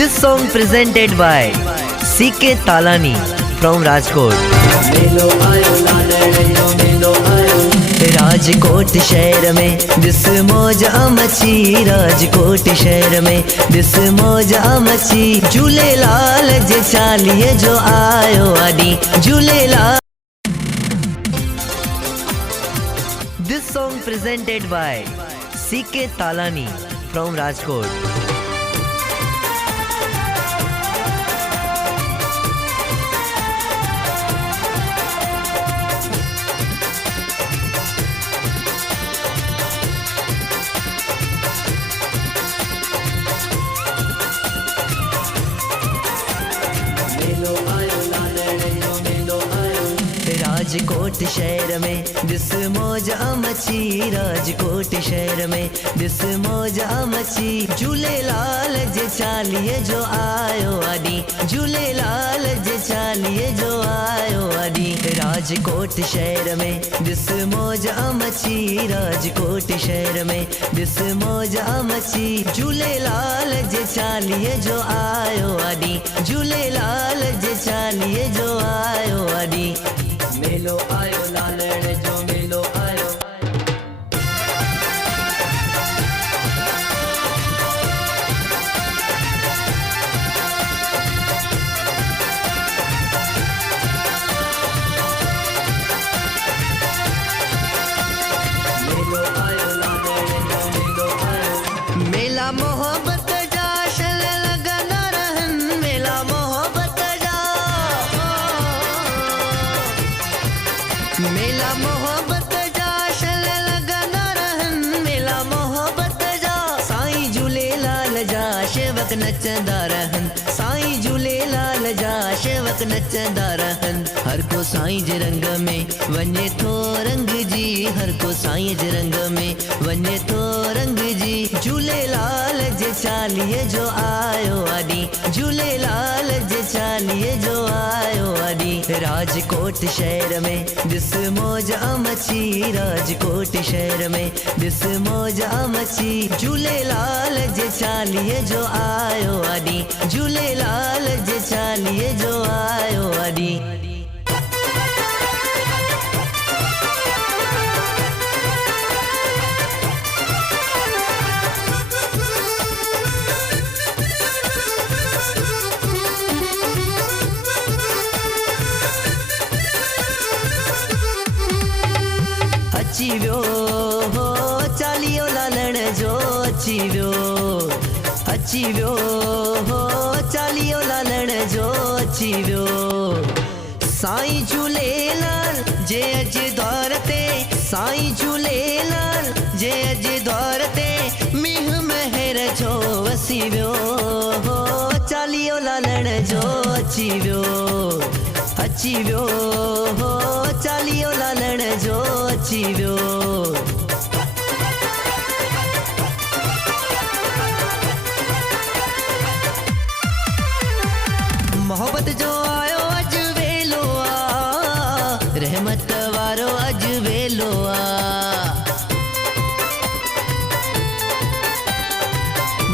This song presented by CK Talani from Rajkot. Rajkot शहर में this मौज मची, राजकोट शहर में दिस मौज मची। झूलेलाल जे चालीहे जो आयो आॾी, Jhulelal. This song presented by CK Talani from Rajkot. Rajkot शहर में दिस मौज मची, राजकोट शहर में दिस मौज मची। झूलेलाल जे चालीहे जो आयो आॾी, झूलेलाल जे चालीहे जो आयो आॾी। राजकोट शहर में दिस मौज मची, राजकोट शहर में दिस मौज मची। झूलेलाल जे चालीहे जो आयो आॾी, झूलेलाल जे चालीहे जो आयो आॾी। मेलो आयो लालण जो मेलो आयो, मेलो आयो लालण जो मेलो आयो। मेला मोहब्बत जा शल लगना रहन, मेला मोहब्बत जा, मेला मोहब्बत जा शल लगना रहन, मेला मोहब्बत जा। साईं झूलेलाल जा शेवक नचंदा रहन, साईं झूलेलाल जा शेवक नचंदा रहन। हर को साईं जे रंग में वञे थो रंग जी, हर को साईं जे रंग में वञे थो रंग जी। झूलेलाल जे चालीहे जो आयो आॾी, झूलेलाल जे चालीहे जो आयो आॾी। राजकोट शहर में दिस मौज मची, राजकोट शहर में दिस मौज मची। झूलेलाल जे चालीहे जो आयो आॾी, झूलेलाल जे चालीहे जो आयो आॾी। अची वियो हो चालीहो लालण जो, अची वियो, अची वियो हो चालीहो लालण जो, अची वियो। साईं झूलेलाल जे अज द्वार ते, साईं झूलेलाल जे अज द्वार ते मींहुं महर जो वसी वियो हो चालीहो लालण जो, अची वियो, अची वियो हो चालीहो लालण जो, अची वियो। मोहब्बत जो आयो अज वेलो आ, रहमत वारो अज वेलो आ।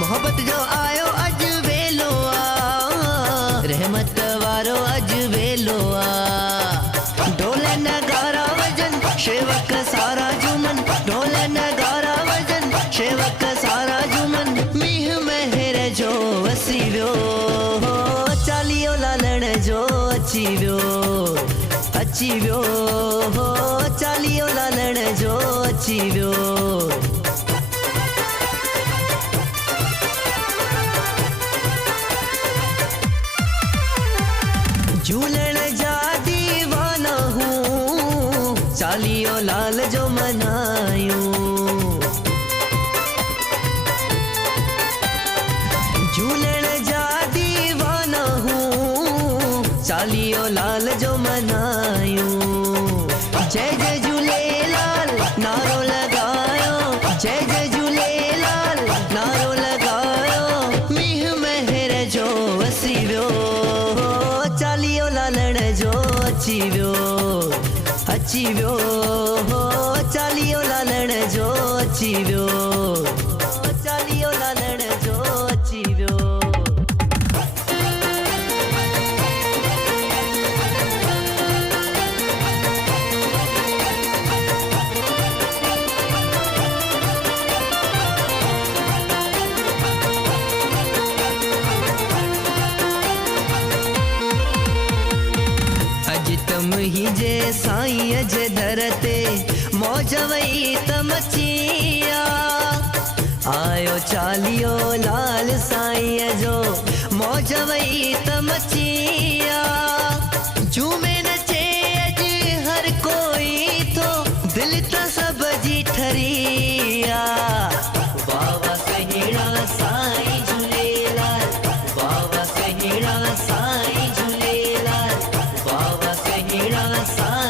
मोहब्बत जो आयो अज वेलो आ, रहमत वारो अज वेलो आ। ढोल नगारा वजन शेवक सारा जुमन, ढोल नगारा वजन शेवक सारा जुमन। मींह महर जो वसी वियो हो चालीहो लालण जो, अची वियो, अची वियो हो चालीहो लालण जो, अची वियो। झूलण जा दीवाना हूँ, चालीहो लाल जो मनायूं। झूलण जा दीवाना हूँ, चालीहो लाल जो मनायूं। जय जय झूलेलाल नारो लगायो, जय जय झूलेलाल नारो लगायो। मींहुं महर जो वसी वियो चालीहो लालण जो, अची वियो, अची वियो हो चालीहो लालण जो, अची वियो, चालीहो लालण जो, अची वियो। धूम ही जे साईं जे दर ते मौज वई त मचिया। आयो चालियो लाल साईं जो मौज वई त मचिया। झूमे नचे अज हर कोई तो दिल त सब जी ठरिया। बाबा सहीड़ा साईं झूलेलाल, बाबा सहीड़ा साईं झूलेलाल, बाबा सहीड़ा साईं